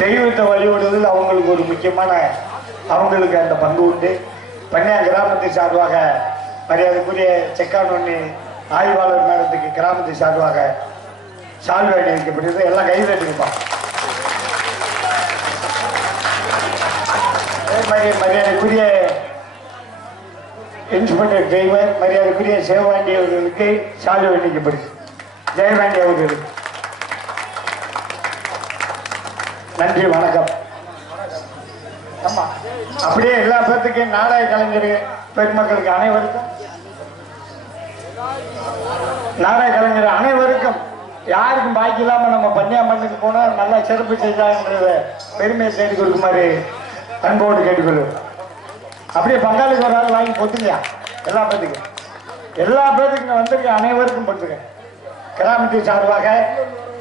தெய்வத்தை வழிபடுவதில் அவங்களுக்கு ஒரு முக்கியமான அவங்களுக்கு அந்த பங்கு உண்டு. பன்னியா கிராமத்தை சார்பாக மரியாதைக்குரிய செக்கானொன்னி ஆய்வாளர் மேடத்துக்கு கிராமத்தை சார்பாக சால்வை அணிவிக்கப்பட்டது. எல்லாம் கையில் எடுத்துப்பான். மரியாதைக்குரிய இன்ஸ்பெக்டர் டிரைவர் மரியாதைக்குரிய சேவாண்டி அவர்களுக்கு சால்வை அணிவிக்கப்படுது. ஜெயவாண்டி அவர்களுக்கு நன்றி, வணக்கம். ஆமா, அப்படியே எல்லா பேர்த்துக்கும் நாடக கலைஞர் பெருமக்களுக்கு அனைவருக்கும் நாடக கலைஞர் அனைவருக்கும் யாருக்கும் பாக்கி இல்லாம நம்ம பன்னியா மண்ணுக்கு போனா நல்லா சிறப்பு செய்தாங்கன்றத பெருமையை தேடி கொடுக்குமாறு அன்போடு கேட்டுக்கொள்ளும். அப்படியே பங்காளிக்கு ஒரு ஆள் வாங்கி பொத்துங்க. எல்லா பேர்த்துக்கும் வந்திருக்க அனைவருக்கும் பொத்துங்க. கிராமத்தின் சார்பாக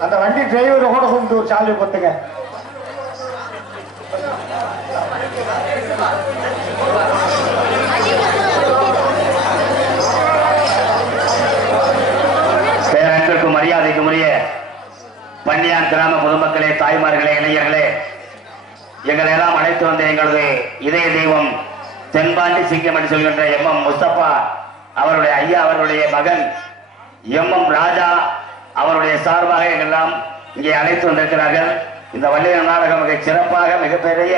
அந்த வண்டி டிரைவரை கூட கொண்டு ஒரு சாலை பொத்துங்க. பேரன்பிற்கும் மரியாதைக்கும் உரிய பன்னியான் கிராம பொதுமக்களே, தாய்மார்களே, இளைஞர்களே, எங்களை எல்லாம் அழைத்து வந்த எங்களது இதய தெய்வம் தென்பாண்டி சிங்கம் என்று சொல்கின்ற எம் முஸ்தபா அவருடைய ஐயா அவருடைய மகன் எம் ராஜா அவருடைய சார்பாக எங்களெல்லாம் இங்கே அழைத்து வந்திருக்கிறார்கள். இந்த வள்ளிய நாடகம் மிக சிறப்பாக மிகப்பெரிய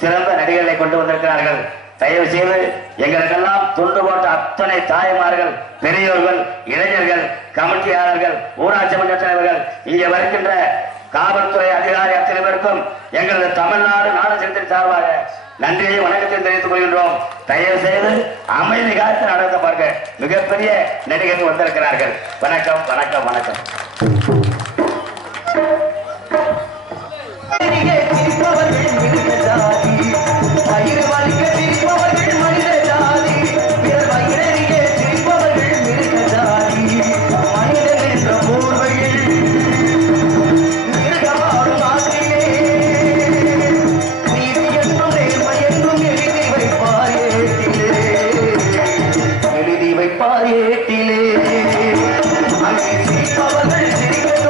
சிறந்த நடிகர்களை கொண்டு வந்திருக்கிறார்கள். தயவு செய்து எங்களுக்கெல்லாம் தொண்டு போட்ட அத்தனை தாய்மார்கள், பெரியோர்கள், இளைஞர்கள், கமிட்டியாளர்கள், ஊராட்சி மன்ற தலைவர்கள், இங்கே வருகின்ற காவல்துறை அதிகாரி அத்தனை பேருக்கும் எங்களது தமிழ்நாடு நாடகத்தின் சார்பாக நன்றியை வணக்கத்தை தெரிவித்துக் கொள்கின்றோம். தயவு செய்து அமைதி காத்து நடத்த பார்க்க மிகப்பெரிய நடிகர்கள் வந்திருக்கிறார்கள். வணக்கம், வணக்கம், வணக்கம். பாரேட்டிலே அங்கே சிரிப்பவர்கள் சிரிக்கட்டும்.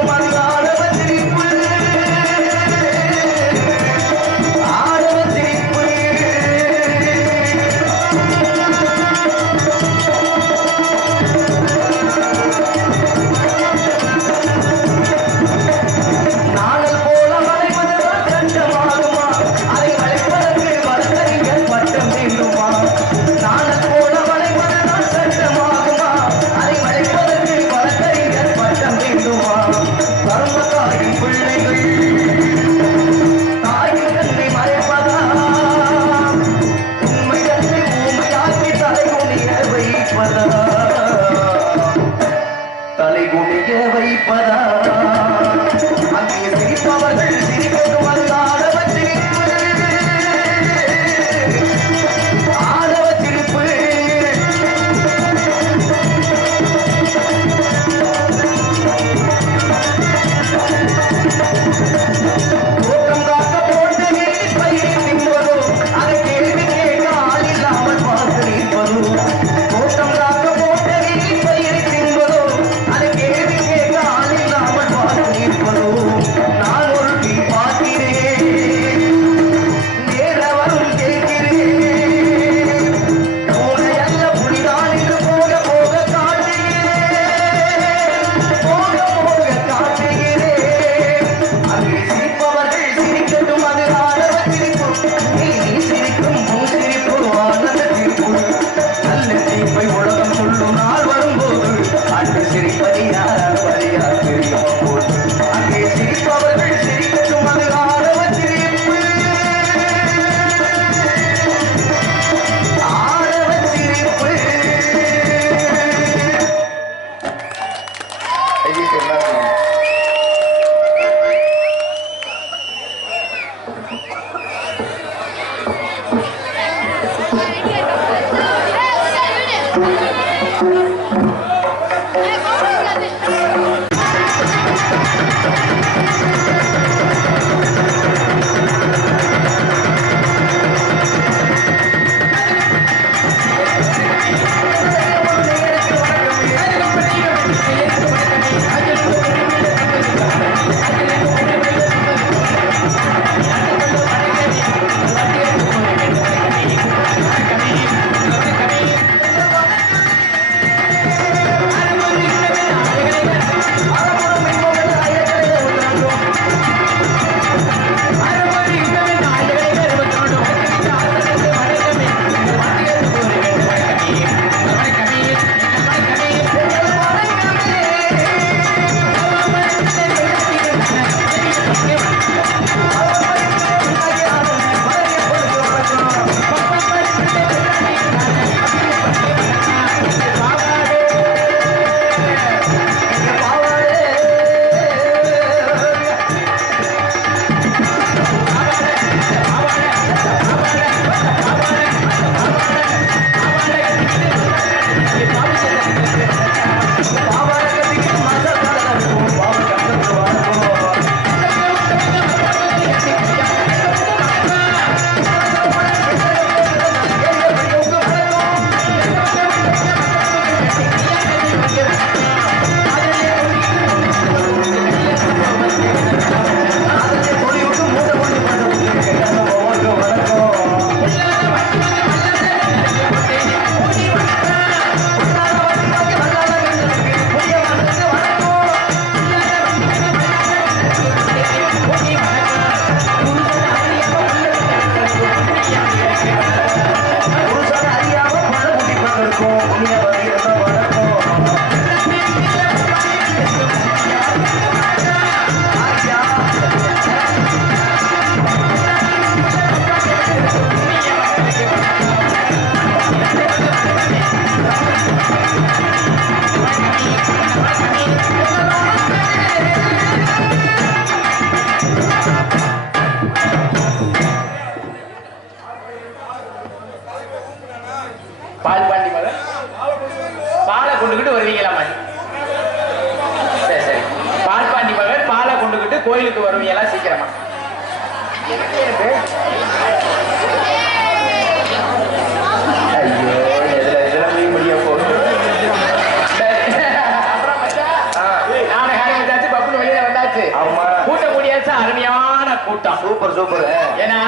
கூட்டம் சூப்பர் சூப்பர். ஏன்னா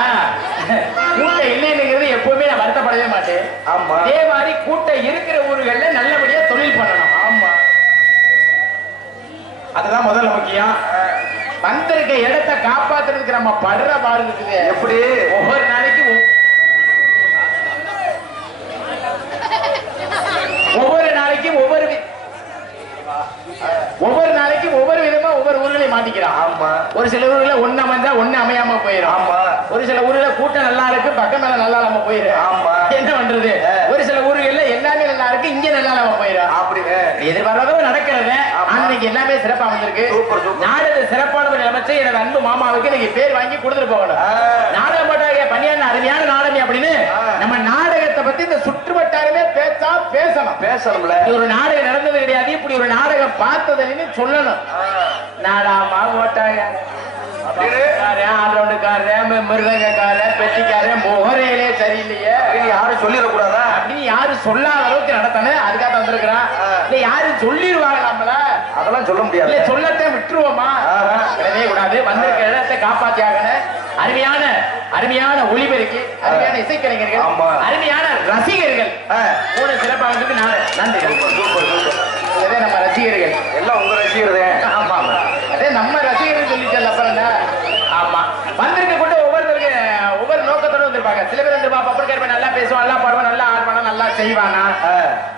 கூட்டம் இல்லைங்கிறது எப்பவுமே நான் வருத்தப்படவே மாட்டேன். ஆமா. அதே மாதிரி கூட்டம் இருக்கிற ஊர்கள்ல நல்லபடியா தொழில் பண்ணணும். ஆமா, அதுதான் முதல்ல முக்கியம். வந்திருக்க இடத்தை காப்பாத்துறதுக்கு நம்ம படுற பாடு இருக்குது. எப்படி ஒவ்வொரு நாளைக்கு ஒவ்வொரு விதமா ஒவ்வொரு ஊர்களையும் மாட்டிக்கிறான். ஆமா, ஒரு சில ஊர்ல ஒண்ணு அமைஞ்சா ஒண்ணு அமையாம போயிடும். ஆமா, ஒரு சில ஊர்ல கூட்டம் நல்லா இருக்கு, பக்கம் மேல நல்லா இல்லாம போயிடும். ஆமா, என்ன பண்றது? ஒரு சில ஊர்கள்ல எல்லாமே நல்லா இருக்கு, இங்க நல்லா இல்லாம போயிடும். அப்படி எதிர்பாராதவங்க நடக்கிறது. அன்னைக்கு எல்லாமே சிறப்பா வந்திருக்கு. நாடக சிறப்பான ஒரு அமைச்சு எனது அன்பு மாமாவுக்கு இன்னைக்கு பேர் வாங்கி கொடுத்துட்டு போகணும். நாடகம் போட்டாங்க பணியான அருமையான நாடகம் அப்படின்னு நம்ம நாடகத்தை பத்தி இந்த சுற்று வட்டாரமே பேசணும்ல. ஒரு நாடகம் நடந்தது கிடையாது, இப்படி ஒரு நாடகம் பார்த்ததுன்னு சொல்லணும். நாடாமா ஓட்டாங்க மிருதங்காரன் பெட்டிக்காரன் முகரையிலே சரியில்லையே, யாரும் சொல்லிடக்கூடாதா அப்படின்னு யாரும் சொல்லாத அளவுக்கு நடத்தணும். அதுக்காக வந்திருக்கிறான். இல்ல யாரும் சொல்லிடுவாங்க நம்மள, அதெல்லாம் சொல்ல முடியாது. சொல்லத்தை விட்டுருவோமா? விடவே கூடாது. வந்திருக்க இடத்தை காப்பாத்தி ஆகணும். அருமையான அருமையான ஒளிபெருக்கி, அருமையான இசைக்கலைஞர்கள், அருமையான ரசிகர்கள் கூட சிறப்பாக வந்து நன்றி. அதே நம்ம ரசிகர்கள் எல்லாம் உங்க ரசிகர்கள். ஆமா, அதே நம்ம ரசிகர்கள் சொல்லிச்சல். அப்புறம் ஆமா, வந்திருக்க கூட ஒவ்வொருத்தருக்கு ஒவ்வொரு நோக்கத்தோட வந்திருப்பாங்க. சில பேர் வந்து பப்பர் நல்லா பேசுவான், நல்லா பாடுவான், நல்லா ஆடுவானா, நல்லா செய்வானா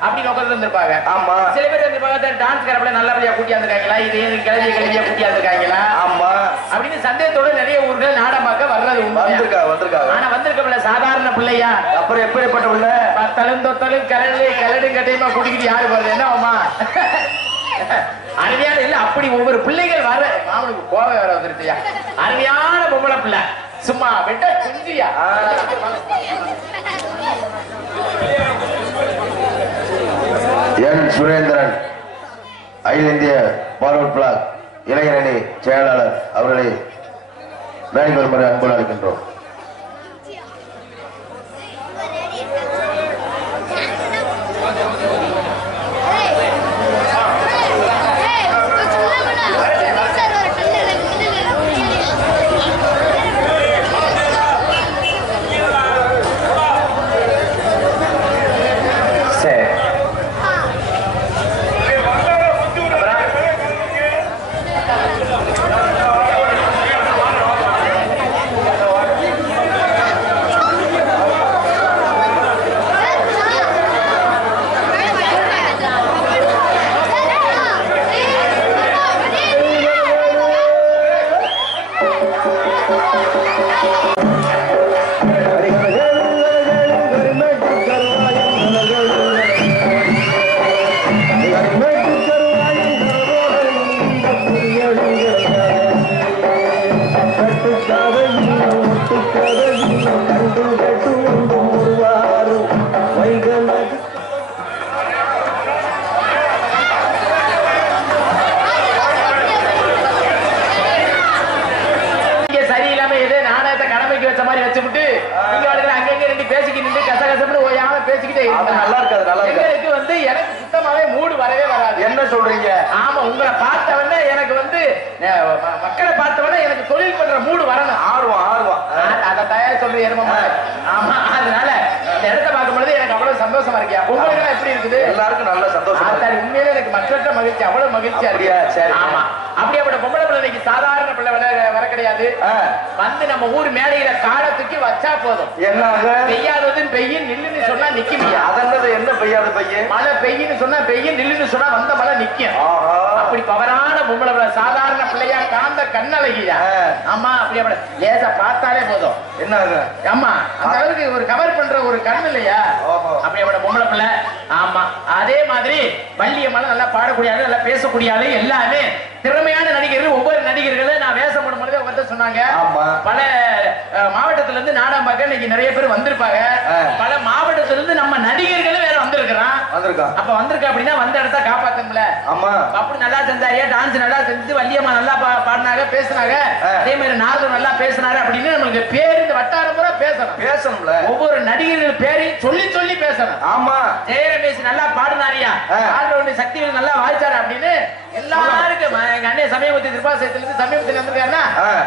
அப்படி நோக்கத்துல வந்திருப்பாங்க. ஆமா, சில பேர் வந்து டான்ஸ் கரப்பல நல்லபடியா கூட்டி வந்திருக்காங்களா, இது கிளவியா கூட்டி வந்திருக்காங்களா, ஆமா அப்படின்னு சந்தேகத்தோட நிறைய ஊர்கள் நாடகமாக்க வர்றது வந்திருக்காங்க. ஆனா வந்திருக்க சாதாரண பிள்ளையா, அப்புறம் எப்படிப்பட்ட பிள்ளை? பத்தலும் தொத்தலும் கலடும் கட்டையுமா குடிக்கிட்டு யாரு போறது? என்ன ஆமா அருமையான இல்ல, அப்படி ஒவ்வொரு பிள்ளைகள் வர மாமனுக்கு கோவை வர வந்துருச்சியா. அருமையான பொம்பளை பிள்ளை, சும்மா வெட்ட குஞ்சியா. என் சுரேந்திரன் அகில இந்திய பார்வர்ட் பிளாக் இளைஞரணி செயலாளர் அவர்களை மேடைக்கு வருமாறு அன்போடு அழைக்கின்றோம். சொல்றீங்க? ஆமா, உங்களை பார்த்தவன எனக்கு வந்து மக்களை பார்த்தவன எனக்கு தொழில் பண்ற மூடு வரணும். ஆர்வம் அதை தயார் சொல்றீங்க. ஆமா, அதனால இந்த இடத்தை பார்க்கும் பொழுது எனக்கு அவ்வளவு சந்தோஷமா இருக்கியா. உங்களுக்கு எப்படி இருக்குது? எல்லாருக்கும் நல்ல சந்தோஷம். உண்மையிலே எனக்கு மற்ற மகிழ்ச்சி, அவ்வளவு மகிழ்ச்சியா இருக்கு. ஆமா, அப்படியே பொம்பளை பிள்ளை இன்னைக்கு சாதாரண பிள்ளை வர கிடையாது. வந்து நம்ம ஊர் மேடையில காலத்துக்கு வச்சா போதும். என்ன பெய்யாததுன்னு பெய்யும், நில்லுன்னு சொன்னா நிக்கும். அதென்னது என்ன பெய்யாது பெய்யும்? மழை பெய்யுன்னு சொன்னா பெய்யும், நில்லுன்னு சொன்னா வந்த மழை நிக்கும். அப்படி பவரான பொம்பளை பிள்ளை, சாதாரண பிள்ளையா, காந்த கண்ணழகியா. ஆமா, அப்படி லேசா பார்த்தாலே போதும். என்ன ஆமா, அந்த அளவுக்கு ஒரு கவர் பண்ற ஒரு கண் இல்லையா? அப்படியே பொம்பளை பிள்ளை. ஆமா, அதே மாதிரி வள்ளியம்மாள் நல்லா பாடக்கூடிய ஆளு, நல்லா பேசக்கூடிய ஆளு, எல்லாமே திறமையான நடிகர்கள். ஒவ்வொரு நடிகர்களும் நான் வேஷம் போடும் பொழுது அவங்க சொன்னாங்க, பல மாவட்டத்துல இருந்து நாடகம் பார்க்க இன்னைக்கு நிறைய பேர் வந்திருப்பாங்க. பல மாவட்டத்துல இருந்து நம்ம நடிகர்களும் வேற வந்திருக்கிறான். அப்ப வந்திருக்க அப்படின்னா வந்த இடத்த காப்பாத்தம்ல. ஆமா, அப்படி நல்லா செஞ்சாங்க, டான்ஸ் நல்லா செஞ்சு வள்ளியம்மா நல்லா பாடினாங்க, பேசினாங்க. அதே மாதிரி நாரதர் நல்லா பேசினாரு அப்படின்னு நம்மளுக்கு இவங்க பேர் இந்த வட்டாரம் பூரா பேசணும்ல. ஒவ்வொரு நடிகர்கள் பேரையும் சொல்லி சொல்லி பேசணும். ஆமா, ஜெயரமேஷ் நல்லா பாடுனாரியா, ஆல்ரவுண்டர் சக்திவேல் நல்லா வாய்ச்சாரு அப்படின்னு எல்லாருக்கும் எங்க அண்ணன் சமயபுத்தி திருப்பாசயத்துல இருந்து சமயபுத்தில வந்திருக்காருன்னா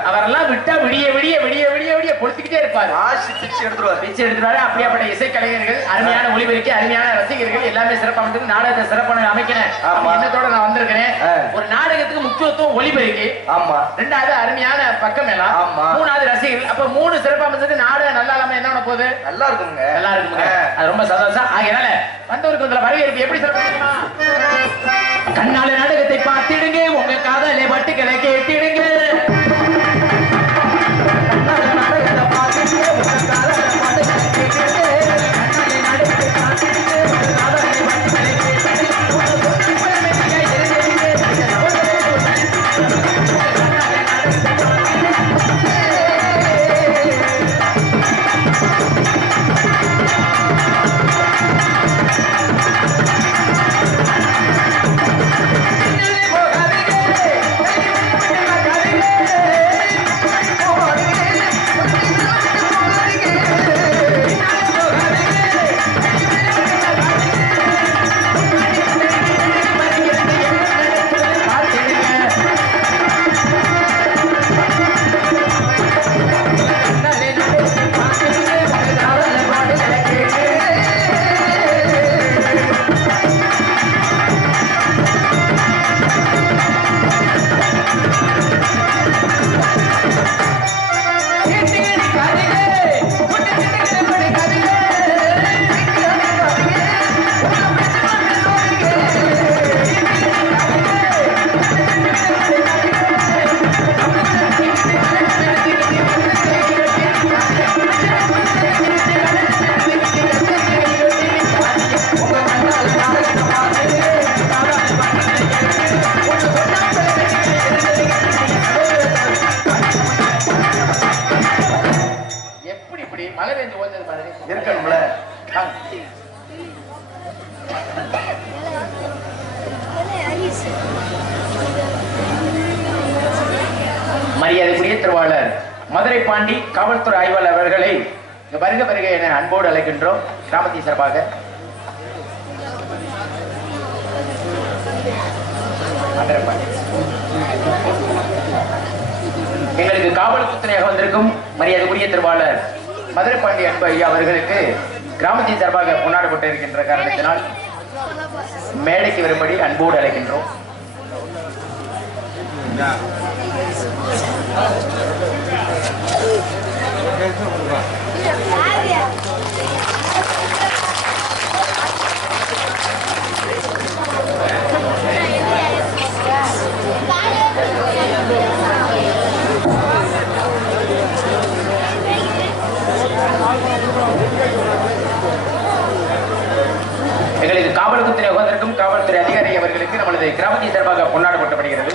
அவரெல்லாம் விட்டா விடிய விடிய விடிய விடிய விடிய பொழுத்துக்கிட்டே இருப்பாரு. பிச்சை எடுத்துருவாரு. அப்படியாப்பட்ட இசை கலைஞர்கள், அருமையான ஒளிபெருக்கி, அருமையான ரசிகர்கள் எல்லாமே சிறப்பாக நாடகத்தை சிறப்பான அமைக்கிறேன் எண்ணத்தோட நான் வந்திருக்கிறேன். ஒரு நாடகத்துக்கு முக்கியத்துவம் ஒளிபெருக்கி, ஆமா, ரெண்டாவது அருமையான பக்கம் எல்லாம், மூணாவது ரசிகர்கள். அப்ப மூணு சிறப்பா அமைச்சது நாடகம் நல்லா இல்லாம என்ன பண்ண போகுது? நல்லா இருக்குங்க, நல்லா இருக்குங்க. அது ரொம்ப சந்தோஷம். ஆகையால வந்தவருக்கு இதுல வரவேற்பு எப்படி சொல்றீங்களா? கண்ணால நாடகத்தை பார்த்திடுங்க, உங்க காதலை வட்டுகளை கேட்டிடுங்க. மரியாதைக்குரிய திருவாளர் மதுரை பாண்டி காவல்துறை ஆய்வாளர் அவர்களை வருக வருக என அன்போடு அழைக்கின்றோம். கிராமத்தின் சார்பாக எங்களுக்கு காவல் துணையாக வந்திருக்கும் மரியாதைக்குரிய திருவாளர் மதுரை பாண்டி அன்பு ஐயா அவர்களுக்கு கிராமத்தின் சார்பாக கொண்டாடப்பட்டு இருக்கின்ற காரணத்தினால் மேடைக்கு வரும்படி அன்போடு அழைக்கின்றோம். எங்களுக்கு காவலுக்கு துணை வந்திருக்கும் காவல்துறை அதிகாரி அவர்களுக்கு நமது கிராமத்தின் சார்பாக கொண்டாடப்பட்டப்படுகிறது.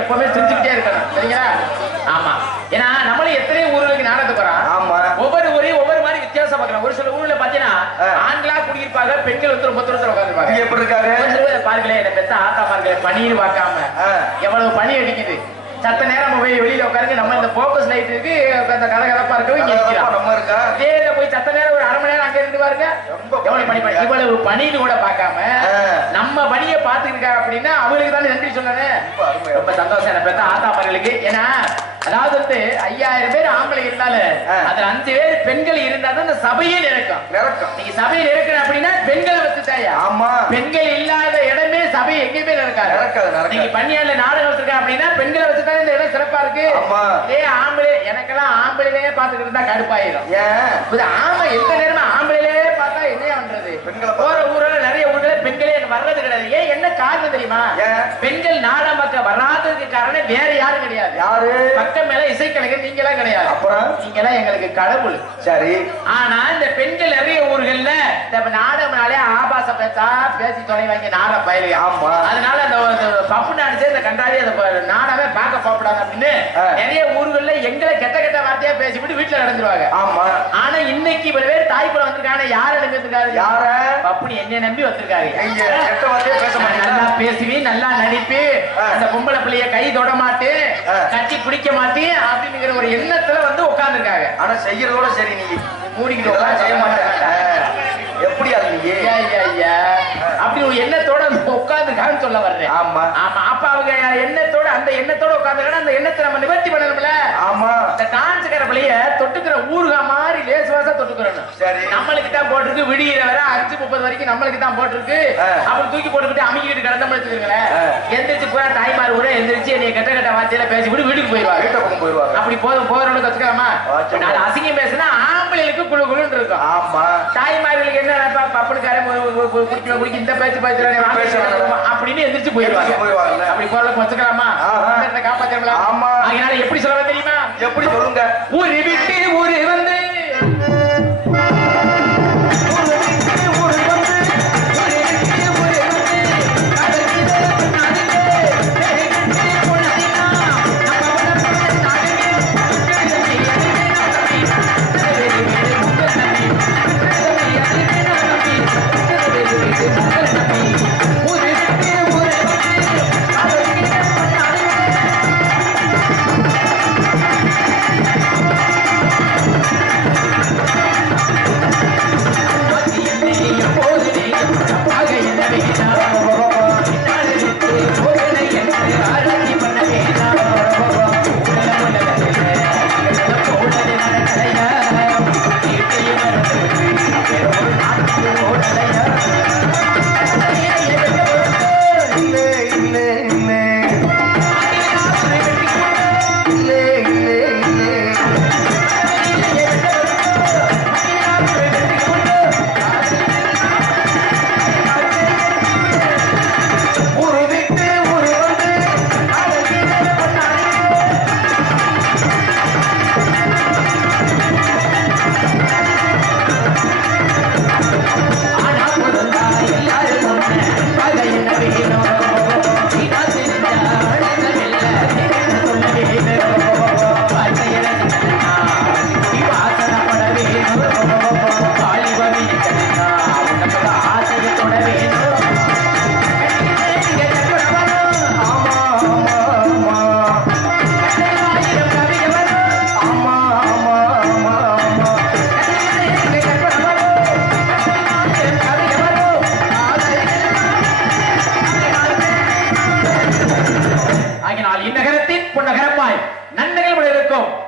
எப்பவுமே சிரிச்சுக்கிட்டே இருக்கணும், சரிங்களா? ஆமா, ஏன்னா நம்மளும் எத்தனையோ ஊர்களுக்கு நாடகத்துக்கு போறோம். ஒவ்வொரு ஊரையும் ஒவ்வொரு மாதிரி வித்தியாசம் பார்க்கலாம். ஒரு சில ஊர்ல பாத்தீங்கன்னா ஆண்களா குடியிருப்பாங்க, பெண்கள் வந்து ரொம்ப தூரத்துல உட்காந்துருப்பாங்க. எப்படி இருக்காரு பாருங்களேன், என்ன பெத்த ஆத்தா பாருங்களேன், பனின்னு பார்க்காம எவ்வளவு பனி அடிக்குது. சத்த நேரம் போய் வெளியில உட்காருங்க, நம்ம இந்த போக்கஸ் லைட் இருக்கு, அந்த கலகலப்பா இருக்கவும் இங்க நிற்கிறோம். போய் சத்த நேரம் ஒரு அரை மணி நேரம் அங்க இருந்து பாருங்க, எவ்வளவு பனி. இவ்வளவு பனின்னு கூட பார்க்காம நம்ம பனியை பார்த்துருக்கா அப்படின்னா அவங்களுக்கு தானே நன்றி சொல்லணும். ரொம்ப சந்தோஷம் என்ன பெத்த ஆத்தா பாருங்களுக்கு. ஏன்னா அதாவது வந்து 5000 பேர் ஆம்பளை இருந்தாலும் அதுல 5 பேர் பெண்கள் இருந்தா தான் அந்த சபையே நிரக்கும். நீங்க சபையில் இருக்கணும் அப்படின்னா பெண்களை வச்சு தாயா. ஆமா, பெண்கள் இல்லாத இடமே சபை எங்கேயுமே நடக்காது. நீங்க பன்னியால நாடகம் வச்சிருக்க அப்படின்னா பெண்களை வச்சுதான் இந்த இடம் சிறப்பா இருக்கு. இதே ஆம்பளை, எனக்கெல்லாம் ஆம்பளையிலே பாத்துக்கிட்டு இருந்தா கடுப்பாயிரும். ஆமா, எந்த நேரமா ஆம்பளையிலே பார்த்தா என்ன பண்றது? போற ஊர்ல நிறைய ஊர்ல பெண்களே நாடகத்துக்கு வர்றது கிடையாது. ஏன் என்ன காரணம் தெரியுமா? பெண்கள் நாடகம் பார்க்க வராததுக்கு காரணம் வேற யாரும் கிடையாது. யாரு? பக்கம் மேல இசைக்கலைஞர் நீங்க எல்லாம் கிடையாது. அப்புறம் நீங்க எல்லாம் எங்களுக்கு கடவுள். சரி. ஆனா இந்த பெண்கள் நிறைய ஊர்கள்ல இந்த நாடகம்னாலே ஆபாச பேச்சா பேசி தொலைவாங்க நாடக பயில. ஆமா. அதனால அந்த பப்பு நாடிச்சு இந்த கண்டாடி அந்த நாடகமே பார்க்க போகப்படாது அப்படின்னு நிறைய ஊர்கள்ல எங்களை கெட்ட கெட்ட வார்த்தையா பேசிவிட்டு வீட்டுல நடந்துருவாங்க. ஆமா. ஆனா இன்னைக்கு இவ்வளவு பேர் தாய்க்குள்ள வந்திருக்காங்க. யார நம்பி வந்திருக்காரு? யார? பப்புனி என்ன நம்பி வந்திருக்காரு. நல்லா பேசுவி, நல்லா நடிப்பு, அந்த பொம்பளை பிள்ளைய கை தொட மாட்டேன், கட்டி பிடிக்க மாட்டேன் அப்படிங்கிற ஒரு எண்ணத்துல வந்து உட்கார்ந்து இருக்காங்க. ஆனா செய்யறதோட சரி நீங்க மூடிக்கிட்டு செய்ய மாட்டேன் எப்படி அப்படி ஒரு எண்ணத்தோட உட்கார்ந்துருக்கான்னு சொல்ல வர்றேன். ஆமா ஆமா. அப்ப அவங்க எண்ணத்தோட அந்த எண்ணத்தோட உட்கார்ந்து அந்த எண்ணத்தை நம்ம நிவர்த்தி பண்ணணும்ல. ஆமா. இந்த டான்ஸ்கார பிள்ளைய தொட்டுக்கிற ஊருகா மாதிரி லேசுவாசா தொட்டுக்கிறோம். சரி. நம்மளுக்கு தான் போட்டிருக்கு விடியிற வரை 5:30 வரைக்கும் நம்மளுக்கு தான் போட்டிருக்கு. அப்புறம் தூக்கி போட்டுக்கிட்டு அமைக்கிட்டு கிடந்த வச்சுக்கோங்களேன். எந்திரிச்சு பூரா தாய்மார் ஊரே எந்திரிச்சு என்னை கெட்ட கெட்ட வார்த்தையில பேசி விட்டு வீட்டுக்கு போயிருவாங்க. அப்படி போறவனுக்கு வச்சுக்கலாமா? நாலு அசிங்கம் பேசுனா ஆம்பளைகளுக்கு குழு குழுன்னு இருக்கும். ஆமா. தாய்மார்களுக்கு என்ன இந்த பேச்சு அப்படின்னு எந்திரிச்சு போயிருவாங்க. அப்படி போறதுக்கு வச்சுக்கலாமா? காப்பாற்றலாம். அதனால எப்படி சொல்ல தெரியுமா? எப்படி சொல்லுங்க? ஊரு விட்டு ஊரு வந்து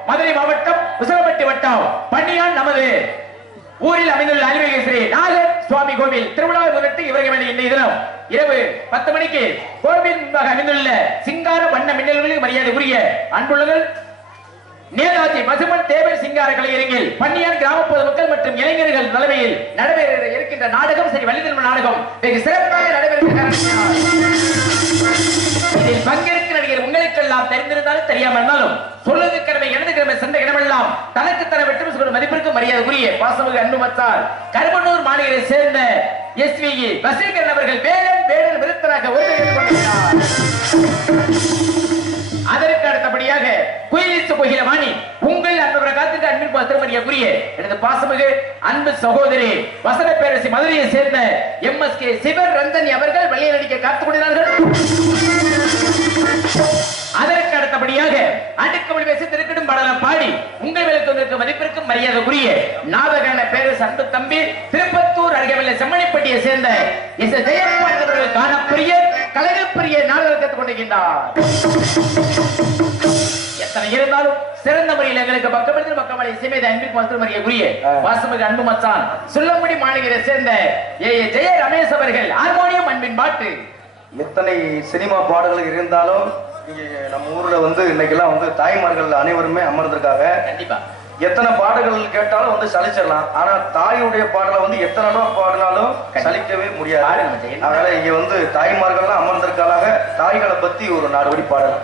மதுரை மாவட்டம் உசிலம்பட்டி வட்டம் பன்னியான் நமது ஊரில் அமைந்துள்ள அருள்மிகு ஸ்ரீ நாகர் சுவாமி கோவில் திருவிழாவை முன்னிட்டு இவர்கள் இன்றைய தினம் இரவு 10 மணிக்கு கோவில் முன்பாக அமைந்துள்ள சிங்கார வண்ண மின்னல்களுக்கு மரியாதை உரிய அன்புள்ளவர்கள் நேதாஜி பசுமன் தேவர் சிங்கார கலையரங்கில் பன்னியான் கிராம பொதுமக்கள் மற்றும் இளைஞர்கள் தலைமையில் நடைபெற இருக்கின்ற நாடகம் சரி வள்ளிதர்ம நாடகம் வெகு சிறப்பாக நடைபெறுகிறது. இதில் பங்கேற்கிற நடிகர் உங்களுக்கெல்லாம் தெரிந்திருந்தாலும் தெரியாமல் இருந்தாலும் சொல்லுது கடமை எனது கடமை சென்ற இடமெல்லாம் தனக்கு தர வெற்றி சொல்லும் மதிப்பிற்கு மரியாதைக்குரிய பாசமிகு அன்பு மச்சார் கருமனூர் மாநகரை சேர்ந்த எஸ்வி வசீகரன் அவர்கள் வேடன் விருத்தராக ஒருங்கிணைந்து கொண்டிருக்கிறார். அதற்கு அடுத்தபடியாக குயிலித்து கோகிலவாணி உங்கள் அன்பு காத்துக்கு அன்பின் திருமதிக்குரிய எனது பாசமிகு அன்பு சகோதரி வசன பேரரசி மதுரையை சேர்ந்த MSK சிவர் ரஞ்சனி அவர்கள் வெளியே நடிக்க காத்துக் கொண்டிருக்கிறார்கள். அதற்கு அடுத்தபடியாக அடுக்கமொழி பேசி திருக்கடும் பாடலாம் பாடி உங்கள் விளக்கு மதிப்பிற்கும் மரியாதைக்குரிய நாதகான பேரரசு அன்பு தம்பி திருப்பத்தூர் அருகே செம்மணிப்பட்டியை சேர்ந்த ஜெயபால் அவர்கள் காணப்பெரிய கழகப்பிரிய நாடகம் கற்றுக் கொண்டிருக்கின்றார். எத்தனை இருந்தாலும் சிறந்த முறையில் எங்களுக்கு பக்கப்படுத்த பக்கமலை இசைமேத அன்பிற்கு மருத்துவ மரியாதைக்குரிய வாசமிகு அன்பு மச்சான் சுள்ளமுடி மாநகரை சேர்ந்த ஜெய ரமேஷ் அவர்கள் ஹார்மோனியம் அன்பின் பாட்டு. எத்தனை சினிமா பாடல்கள் இருந்தாலும் இங்க நம்ம ஊர்ல வந்து இன்னைக்கெல்லாம் வந்து தாய்மார்கள் அனைவருமே அமர்ந்திருக்காங்க. கண்டிப்பா எத்தனை பாடல்கள் கேட்டாலும் வந்து சலிச்சிடலாம். ஆனா தாயுடைய பாடலை வந்து எத்தனை ரூபா பாடினாலும் சலிக்கவே முடியாது. அதனால இங்க வந்து தாய்மார்கள்லாம் அமர்ந்திருக்காங்க. தாய்களை பத்தி ஒரு 4 வரி பாடல்.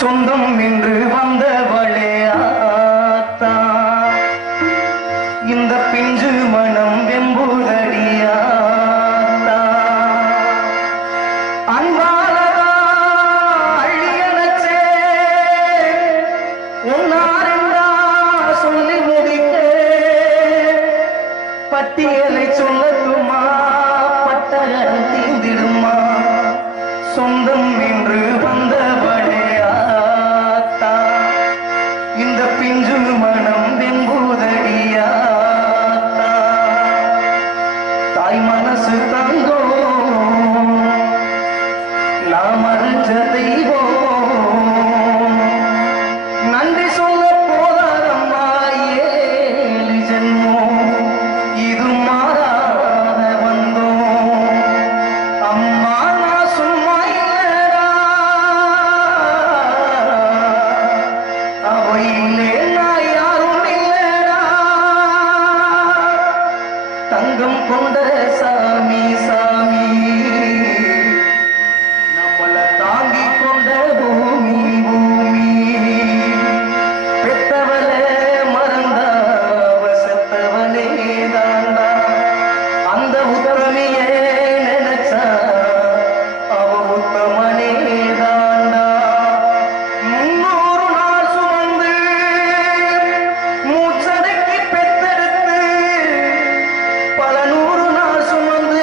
சொந்தம் என்று வந்தவளே ஆத்தா, இந்த பிஞ்சு மனம் வெம்புதடியாத்தா, அன்பாலதா அழியனச்சே உன்னாரெண்டா சொல்லி முடிக்க பட்டியலை சொல்லட்டுமா, பட்டகன் தீந்திடுமா, சொந்தம் என்று வந்தவளே ஆத்தா, இந்த பிஞ்சு மனம் வெம்புதடியாத்தா, தாய் மனசு தங்கோ நாம் அறிஞ்ச தெய்வம், நன்றி சொல்ல போதாதம்மா 7 ஜென்மம் இது மாறாத வந்தோம். அம்மா நான் சும்மா இல்லடா, அவ இல்லே நான் யாரும் இல்லடா, தங்கம் கொண்ட சாமி சாமி, நம்மள தாங்கி கொண்ட பூமி பூமி, பெத்தவள மறந்தாவ செத்தவனே தாண்டா, அந்த உத்தமியே நினைச்சா அவ உத்தமனே தாண்டா, 300 நாள் சுமந்து மூச்சடக்கி பெத்தெடுத்து பல 100 நாள் சுமந்து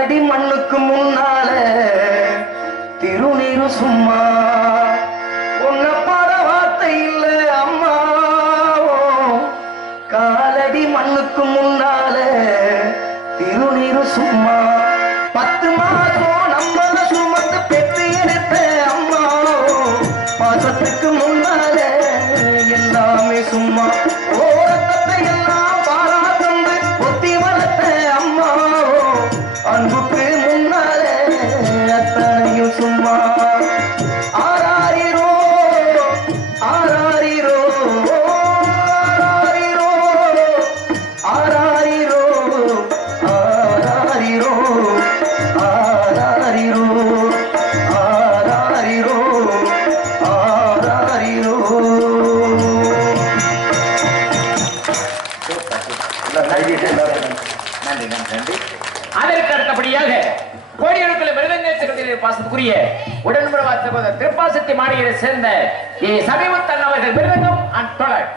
காலடி மண்ணுக்கு முன்னால திருநீரு சும்மா உன்ன பாட வார்த்தை இல்ல அம்மா காலடி மண்ணுக்கு முன்னால திருநீரு சும்மா 10 மாதம் நம்மள சுமந்து பெற்று எடுத்த அம்மா மாசத்துக்கு முன்னால எல்லாமே சும்மா ஓரத்தை எல்லாம் பாரா தந்து ஒத்தி வளர்த்த அம்மா அன்புக்கு முன்னால அத்தனையும் சும்மா ஆராரிரோ ஆராரிரோ ஆராரிரோ ஆராரிரோ ஆராரிரோ ஆராரிரோ ஆராரிரோ நன்றி நன்றி நன்றி. அதற்கு அடுத்தபடியாக கோடிகளுக்குள்ள மிருதங்க சக்கரத்தில் பாசத்துக்குரிய உடன்முறை வாசகர் திருப்பாசத்தை மாளிகையை சேர்ந்த சமீபத்தன் அவர்கள் மிருதங்கம் அண்ட் தொடர்.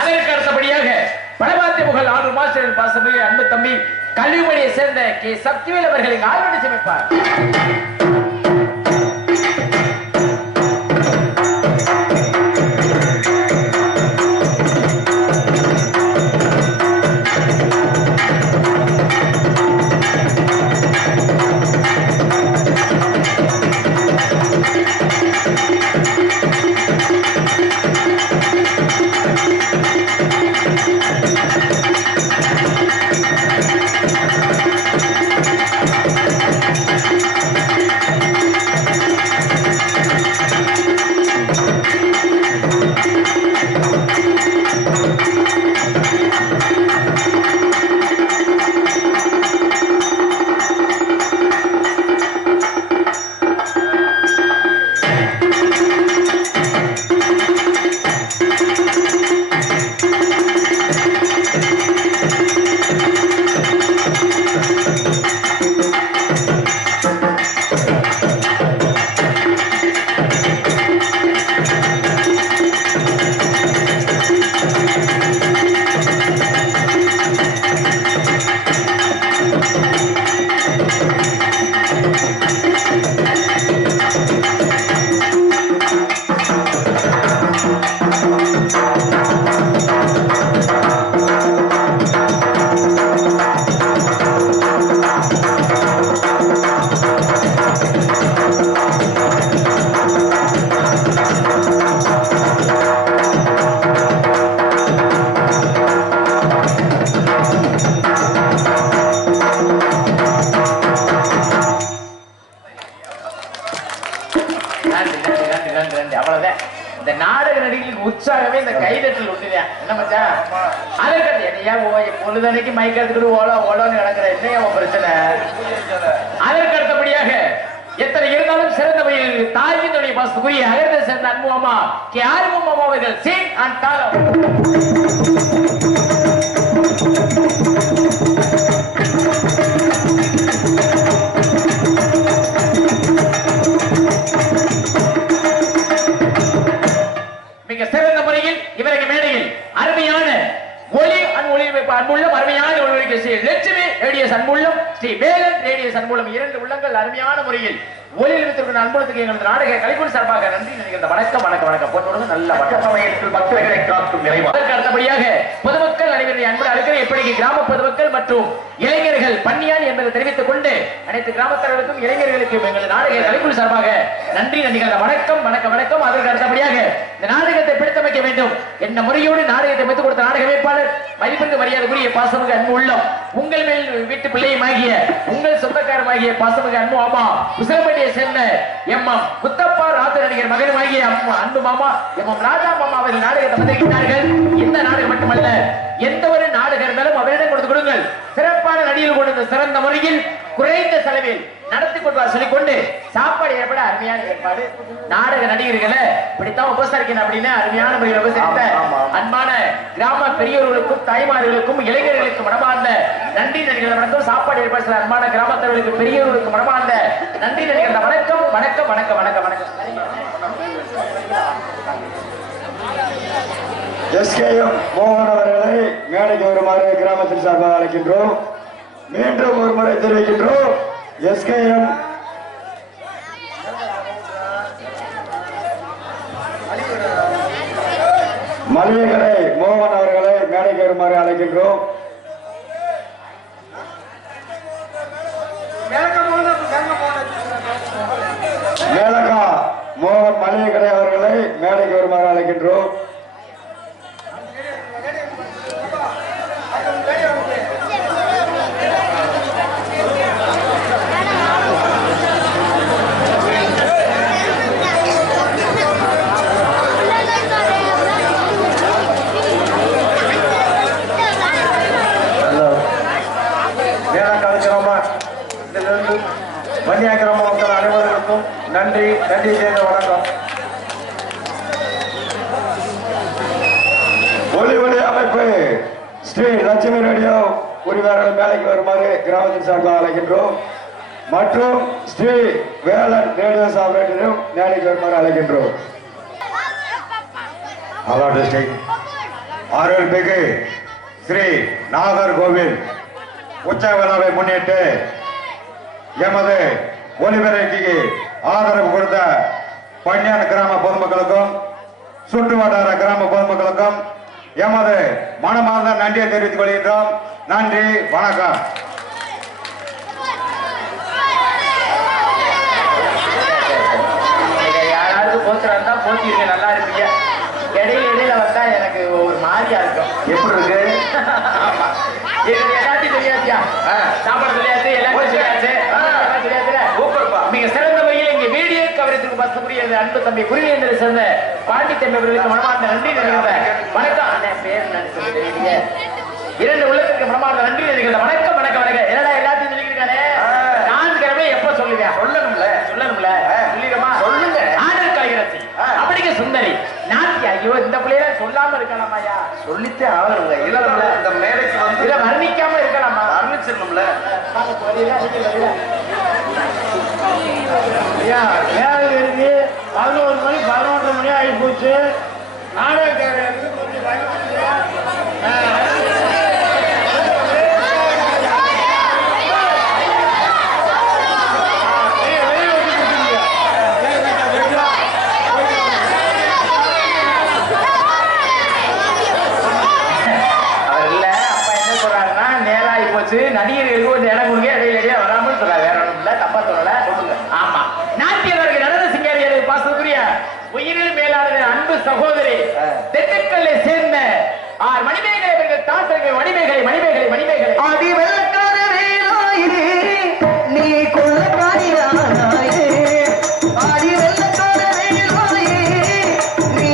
அதற்கு அடுத்தபடியாக பணபாத்திய புகழ் 6 மாஸ்டர் பாசமே அன்பு தம்பி கல்விமணியை சேர்ந்த கே சக்திவேல் அவர்களின் ஆர்வடி சமைப்பார். இந்த நாடக நடிகளுக்கு உற்சாகமே இந்த கைதட்டல் ஒண்ணுதான். என்ன மச்சான்? அதற்கு என்னையா பொழுதனைக்கு மைக் எடுத்துக்கிட்டு ஓலோன்னு நடக்கிற என்னையா பிரச்சனை? அதற்கு அடுத்தபடியாக எத்தனை இருந்தாலும் சிறந்த வழியில் தாயினுடைய பாசத்துக்குரிய அகர்ந்த சேர்ந்த அன்பு அம்மா கே ஆர்வம் அம்மா அவர்கள் சிங் அண்ட் தாளம். மிக சிறந்த முறையில் இவருக்கு மேடையில் அருமையான ஒளி அன்புள்ள அருமையான லட்சுமி ரேடியஸ் அன்புள்ளம் ஸ்ரீ வேலன் ரேடியஸ் அன்புள்ளம் இரண்டு உள்ளங்கள் அருமையான முறையில் ஒளியில் வைத்திருக்கிற அன்புலத்துக்கு எங்களது நாடக கலைக்குழு சார்பாக நன்றி நினைக்கிற வணக்கம் வணக்கம் வணக்கம் போட்டு நல்ல வட்டசமயத்தில் பக்தர்களை காக்கும் நிறைவு. அதற்கு அடுத்தபடியாக பொதுமக்கள் அனைவருடைய அன்பு அழைக்கிற எப்படி கிராம பொதுமக்கள் மற்றும் இளைஞர்கள் பன்னியான் என்பதை தெரிவித்துக் கொண்டு அனைத்து கிராமத்தவர்களுக்கும் இளைஞர்களுக்கும் எங்களது நாடக கலைக்குழு சார்பாக நன்றி நினைக்கிற வணக்கம் வணக்கம் வணக்கம். அதற்கு அடுத்தபடியாக இந்த நாடகத்தை பிடித்தமைக்க வேண்டும் என்ன முறையோடு நாடகத்தை அமைத்துக் கொடுத்த நாடக அமைப்பாளர் மதிப்பிற்கு மரியாதைக்குரிய பாசமிகு அன்பு உள்ளம் உங்கள் மேல் வீட்டு பிள்ளையுமாகிய உங்கள் சொந்தக்காரமாகிய பாசமிகு அன்பு அம்மா உசிலம்பட்டியை சேர்ந்த எம்எம் முத்தப்பா ராத்த நடிகர் மகனுமாகிய அன்பு மாமா எம்எம் ராஜா மாமா அவர்கள் நாடகத்தை வந்திருக்கிறார்கள். இந்த நாடகம் மட்டுமல்ல எந்த ஒரு நாடகம் இருந்தாலும் அவரிடம் கொடுத்து கொடுங்கள். சிறப்பான நடிகர் கொண்டு சிறந்த முறையில் குறைந்த செலவில் நடத்தி கொண்டு சொல்லிக்கொண்டு சாப்பாடு ஏற்பட அருமையான ஏற்பாடு. நாடக நடிகர்களை இப்படித்தான் உபசரிக்கணும் அப்படின்னு அருமையான முறையில் உபசரித்த அன்பான கிராம பெரியவர்களுக்கும் தாய்மார்களுக்கும் இளைஞர்களுக்கும் மனமார்ந்த நன்றி நடிகர்கள் வணக்கம். சாப்பாடு ஏற்பாடு சில அன்பான கிராமத்தவர்களுக்கு பெரியவர்களுக்கு மனமார்ந்த நன்றி நடிகர்கள் வணக்கம் வணக்கம் வணக்கம் வணக்கம் வணக்கம். எஸ்கேஎம் மோகன் அவர்களை மேடைக்கு வருமாறு கிராமத்தின் சார்பாக அழைக்கின்றோம். மீண்டும் ஒரு முறை தெரிவிக்கின்றோம். எஸ்கேஎம் மளிகை மோகன் அவர்களை மேடைக்கு வருமாறு அழைக்கின்றோம். மேலக்கா மோகன் மளிகை கடை அவர்களை மேடைக்கு வருமாறு அழைக்கின்றோம். வன்னியா கிராம மக்கள் அனைவருக்கும் நன்றி நன்றி செய்த வணக்கம். ஒளி ஒளி அமைப்பு ஸ்ரீ லட்சுமி ரேடியோ உரிமையாளர்கள் வேலைக்கு வருமாறு கிராமத்தின் சார்பாக அழைக்கின்றோம். மற்றும் ஸ்ரீ வேலன் ரேடியோ ஆபரேட்டரும் வேலைக்கு வருமாறு அழைக்கின்றோம். அருள்மிகு ஸ்ரீ நாகர்கோவில் உற்சவ விழாவை முன்னிட்டு எமது ஒலிபரப்பிக்கு ஆதரவு கொடுத்த பன்னியான் கிராம பொதுமக்களுக்கும் சுற்று வட்டார கிராம பொதுமக்களுக்கும் எமது மனமார்ந்த நன்றியை தெரிவித்துக் கொள்கின்றோம். நன்றி வணக்கம். யாராவது போத்துறாருந்தா போத்திருக்க நல்லா இருப்பீங்க. இடையில வந்தா எனக்கு ஒரு மாதிரியா இருக்கும். எப்படி இருக்கு? எல்லாத்தையும் தெரியாதியா? சாப்பாடு தெரியாது, எல்லாத்தையும் தெரியாது. மிக சிறந்த வகையில் இங்கே வீடியோ கவரேஜுக்கு பசக்கூடிய அன்பு தம்பி குருவியந்திர சேர்ந்த பாண்டி தம்பி அவர்களுக்கு மனமார்ந்த நன்றி நினைக்கிற வணக்கம். பேர் தெரியுங்க. இரண்டு உள்ளத்திற்கு மனமார்ந்த நன்றி நினைக்கிற வணக்கம் வணக்கம் வணக்கம். என்னடா எல்லாத்தையும் சொல்லியிருக்கானே, நான் கிழமை எப்ப சொல்லுவேன்? சொல்லணும்ல சொல்லிடுமா? சொல்லுங்க. ஆடல் கலைஞரசி அப்படிங்க சுந்தரி நாட்டி. ஐயோ இந்த பிள்ளைய சொல்லாம இருக்கலாமாயா? சொல்லித்தே ஆகணுங்க. இல்ல இந்த மேடைக்கு வந்து இதை வர்ணிக்காம இருக்கலாமா? வர்ணிச்சிடணும்ல. நேரம் இருக்கு. 11 மணி 11:30 மணி ஆகி போச்சு. நாடக நடிகர்களுக்கு ஒரு இடம் கொடுங்க, இடையிலேயே வராமல் சொல்றாரு. வேற ஒன்றும் இல்ல, தப்பா சொல்லல. சொல்லுங்க. ஆமா, நாட்டியவர்கள் நடன சிங்காரியார் பாசத்துக்குரிய உயிரில் மேலாளர் அன்பு சகோதரி திண்டுக்கல்லை சேர்ந்த மணிமேகலை அவர்கள் தாசர்கள் மணிமேகலை மணிமேகலை மணிமேகலை ஆதி வெள்ளக்கார வேலாயிரே நீ கொள்ளக்காரியானாயே. ஆதி வெள்ளக்கார வேலாயிரே நீ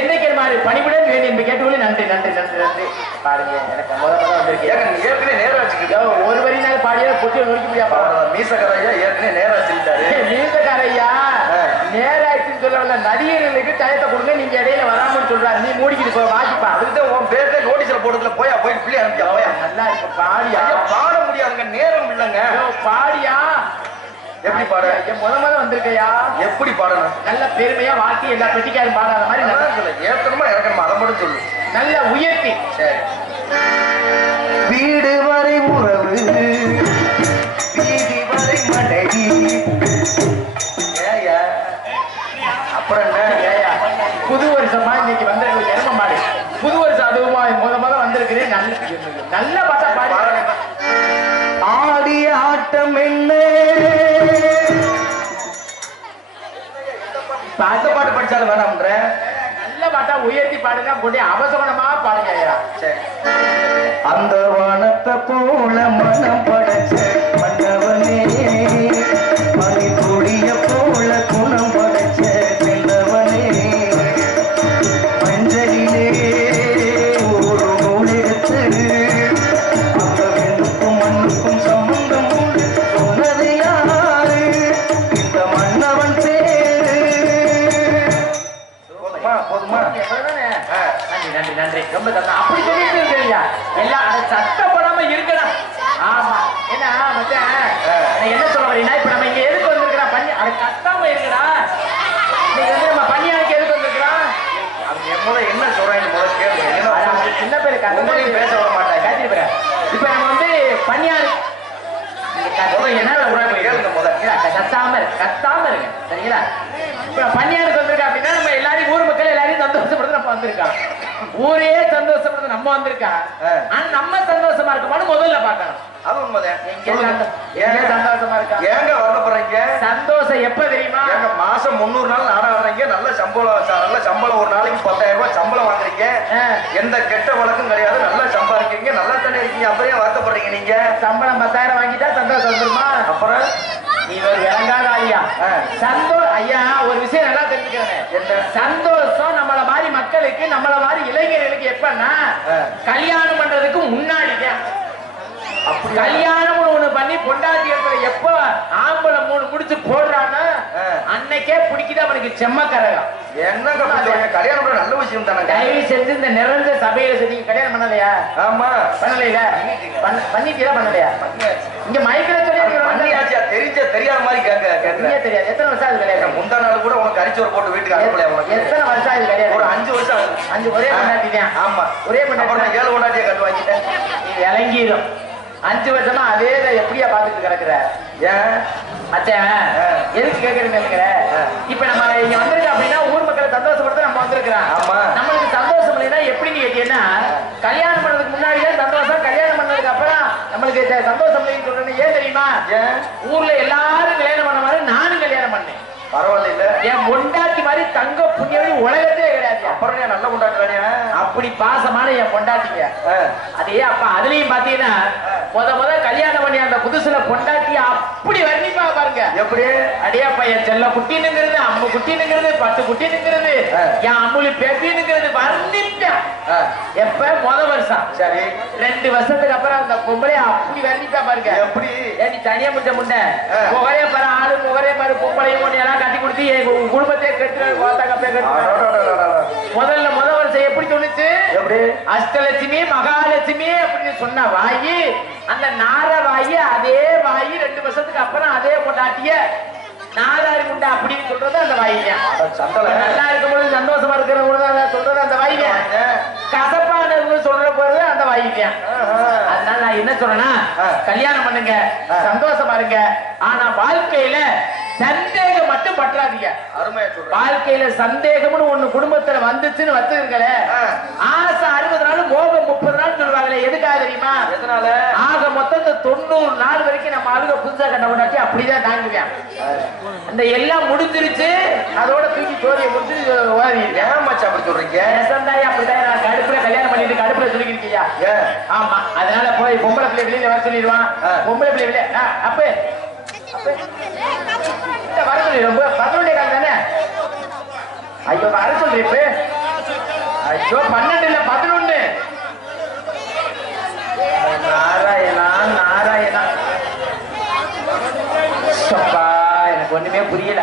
என்னைக்கு மாறு பணிபுடன் வேண்டி என்று கேட்டுக்கொள்ள நன்றி நன்றி நன்றி நன்றி பாருங்க எனக்கு முதல்ல வந்திருக்கேன் ஏற்கனவே நேரம் வச்சுக்கிட்டா ஒரு வரி நாள் பாடியா பொட்டி நொறுக்க முடியாப்பா மீசக்கரையா ஏற்கனவே நேரம் வச்சுக்கிட்டாரு மீசக்காரையா நேராச்சுன்னு சொல்ல நடிகர்களுக்கு டயத்தை கொடுங்க நீங்க இடையில வராமன்னு சொல்றாரு நீ மூடிக்கிட்டு போ வாக்கிப்பா அதுக்கு உன் பேர்ல நோட்டீஸ்ல போடுறதுல போயா போய் பிள்ளை அனுப்பியா போயா நல்லா இருக்கு பாடியா பாட முடியாதுங்க நேரம் இல்லைங்க பாடியா எப்படி பாட முதல்ல வந்திருக்கையா எப்படி பாடணும் நல்ல பெருமையா வாழ்க்கை எல்லா பெட்டிக்காரும் பாடாத மாதிரி நல்லா ஏற்கனமா இறக்கணுமா அதை மட்டும் சொல்லு நல்ல உயர்த்தி சரி வீடு வரை உறவு வீதி வரை மனைவி ஏயா அப்புறம் என்ன ஏயா புது வருஷமா இன்னைக்கு வந்திருக்கு எரும மாடு புது வருஷம் அதுவுமா முத வந்திருக்கிறேன் நல்ல பாட்டா பாடி ஆடிய ஆட்டம் என்ன அந்த பாட்டு படிச்சாலும் வேணாம்ன்ற நல்ல பாட்டா உயர்த்தி பாடுங்க கொண்டு அவசரமா பாடுங்க ஐயா சரி அந்த வானத்தை போல மனம் படைச்ச மன்னவனே மணி கொடிய போல குணம் படைச்ச செல்லவனே மஞ்சளிலே ஒரு நூல் எடுத்து அந்த பெண்ணுக்கும் மண்ணுக்கும் சம்பந்தம் உண்டு சொன்னது யாரு இந்த மன்னவன் பேரு போதுமா எவ்வளவுதானே? நன்றி நன்றி நன்றி ரொம்ப சத்தம் அப்படி சொல்லிட்டு இருக்கீங்க எல்லாம் அதை சத்தப்படாம இருக்கணும் ஆமா என்ன மச்சான் என்ன சொல்ல வரீங்கன்னா இப்ப நம்ம இங்க எதுக்கு வந்திருக்கிறோம் பண்ணி அதை கத்தாம இருக்கடா இன்னைக்கு வந்து நம்ம பணியாளுக்கு எதுக்கு வந்திருக்கிறோம் அவங்க முதல்ல என்ன சொல்றாங்க முதல்ல கேளுங்க சின்ன பேருக்கு அந்த மாதிரி பேச விட மாட்டாங்க காட்டி பேர இப்ப நம்ம வந்து பணியாளு என்ன கேளுங்க முதல்ல கத்தாம இருங்க சரிங்களா இப்ப பணியாளுக்கு வந்திருக்கா அப்படின்னா நம்ம எல்லாரையும் ஊர் மக்கள் எல்லாரையும் சந்தோஷப்படுத்த நம்ம வந்திருக்கோம் ஊரே சந்தோஷப்படுத்த நம்ம வந்திருக்கோம் ஆனா நம்ம சந்தோஷமா இருக்கோம்னு முதல்ல பார்க்கணும் அது உண்மைதான் ஏங்க சந்தோஷமா இருக்கா ஏங்க வரப்படுறீங்க சந்தோஷம் எப்ப தெரியுமா ஏங்க மாசம் 300 நாள் நாடகம் ஆடுறீங்க நல்ல சம்பளம் ஒரு நாளைக்கு 10,000 ரூபாய் சம்பளம் வாங்குறீங்க எந்த கெட்ட வழக்கும் கிடையாது நல்லா சம்பாதிக்கிறீங்க நல்லா தானே இருக்கீங்க அப்படியே வருத்தப்படுறீங்க நீங்க சம்பளம் 10,000 வாங்கிட்டா சந்தோஷம் வந்துருமா அப்புறம் நீ ஒரு விளங்காத ஐயா ஐயா ஒரு விஷயம் நல்லா தெரிஞ்சுக்கிறேன் சந்தோஷம் நம்மள மாதிரி மக்களுக்கு நம்மள மாதிரி இளைஞர்களுக்கு எப்பன்னா கல்யாணம் பண்றதுக்கு முன்னாடிதான் கல்யாணம் ஒண்ணு பண்ணி பொண்டாட்டி எப்ப ஆம்பளை 3 முடிச்சு போடுறான்னு அன்னைக்கே பிடிக்குது அவனுக்கு செம்மக்கரகம் என்னங்க கல்யாணம் பண்ண நல்ல விஷயம் தானே தயவு செஞ்சு இந்த நிறைஞ்ச சபையில நீங்க கல்யாணம் பண்ணலையா ஆமா பண்ணலையா பண்ணிட்டீங்களா பண்ணலையா இங்க மயக்கிற பண்ணியாச்சியா தெரியாத மாதிரி தெரியாது எத்தனை வருஷம் அது கல்யாணம் முந்தா நாள் கூட உனக்கு அரிச்சோர் போட்டு வீட்டுக்கு அனுப்பலையா உனக்கு எத்தனை வருஷம் அது கல்யாணம் ஒரு 5 வருஷம் 5 ஒரே பொண்டாட்டிதான் ஆமா ஒரே பொண்டாட்டி 7 பொண்டாட்டியை கட்டு வாங்கிட்டேன் நீ விளங்கிடும் 5 வருஷமா அதே எப்படியா பாத்துட்டு கிடக்குற ஏன் அச்சன் எதுக்கு கேக்குறேன்னு இப்ப நம்ம இங்க வந்திருக்கோம் அப்படின்னா ஊர் மக்களை சந்தோஷப்படுத்த நம்ம வந்திருக்கிறோம் ஆமா நம்மளுக்கு சந்தோஷம் இல்லைன்னா எப்படின்னு கேட்டீங்கன்னா கல்யாணம் பண்ணதுக்கு முன்னாடியே சந்தோஷம் கல்யாணம் பண்ணதுக்கு அப்புறம் நம்மளுக்கு சந்தோஷம் இல்லைன்னு சொல்றேன்னு ஏன் தெரியுமா ஊர்ல எல்லாரும் கல்யாணம் பண்ண மாதிரி நானும் கல்யாணம் பண்ணேன் பரவாயில்ல என் பொண்டாட்டி மாதிரி தங்க புண்ணியவழி உலகத்திலே கிடையாது அப்புறம் நல்ல பொண்டாட்டி அப்படி பாசமான என் பொண்டாட்டிங்க அதே அப்ப அதுலயும் பாத்தீங்கன்னா முத கல்யாணம் பண்ணி அந்த புதுசுல பொண்டாட்டி அப்படி வர்ணிப்பா பாருங்க எப்படி அடியாப்பா என் செல்ல குட்டினுங்கிறது அம்மு குட்டினுங்கிறது 10 குட்டினுங்கிறது என் அம்முலி பேட்டினுங்கிறது வர்ணிப்பேன் எப்ப முத வருஷம் சரி 2 வருஷத்துக்கு அப்புறம் அந்த பொம்பளை அப்படி வர்ணிப்பா பாருங்க எப்படி நீ தனியா முடிச்ச முண்டை புகழே பாரு ஆளு புகழே பாரு பொம்பளையும் ஒன்னையெல்லாம் கட்டி கொடுத்து என் குடும்பத்தையே கெட்டு முதல்ல முத வருஷம் எப்படி சொன்னுச்சு எப்படி அஷ்டலட்சுமி மகாலட்சுமி அப்படின்னு சொன்ன வாயி அந்த நார வாயி அதே வாயி 2 வருஷத்துக்கு அப்புறம் அதே பொண்டாட்டிய நாலாரி முண்டை அப்படின்னு சொல்றது அந்த வாயில நல்லா இருக்கும்போது சந்தோஷமா இருக்கிற சொல்றது அந்த வாயில கசப்பான சொல்ற போது அந்த வாயில அதனால நான் என்ன சொல்றேன்னா கல்யாணம் பண்ணுங்க சந்தோஷமா இருங்க ஆனா வாழ்க்கையில சந்தேகம் மட்டும் பற்றாதீங்க வாழ்க்கையில சந்தேகம்னு ஒண்ணு குடும்பத்துல வந்துச்சுன்னு வச்சுருங்களே ஆசை 60 நாள் மோகம் 30 நாள் சொல்லுவாங்களே எதுக்காக தெரியுமா எதனால ஆக மொத்தம் 90 நாள் வரைக்கும் நம்ம அழுக புதுசா கட்ட கொண்டாட்டி அப்படிதான் தாங்குவேன் அந்த எல்லாம் முடிஞ்சிருச்சு அதோட தூக்கி சோரிய முடிச்சு ஏன் மச்சான் அப்படி சொல்றீங்க சந்தாய் அப்படிதான் நான் கடுப்புல கல்யாணம் பண்ணிட்டு கடுப்புல சொல்லிக்கிறியா ஆமா அதனால போய் பொம்பளை பிள்ளை வெளியில வர சொல்லிடுவான் பொம்பளை பிள்ளை வெளியே அப்ப வர சொல்லிடுவோம் 11 கால் தானே ஐயோ வர சொல்றேன் ஐயோ 12 இல்ல 11. நாராயணா நாராயணா. எனக்கு ஒண்ணுமே புரியல.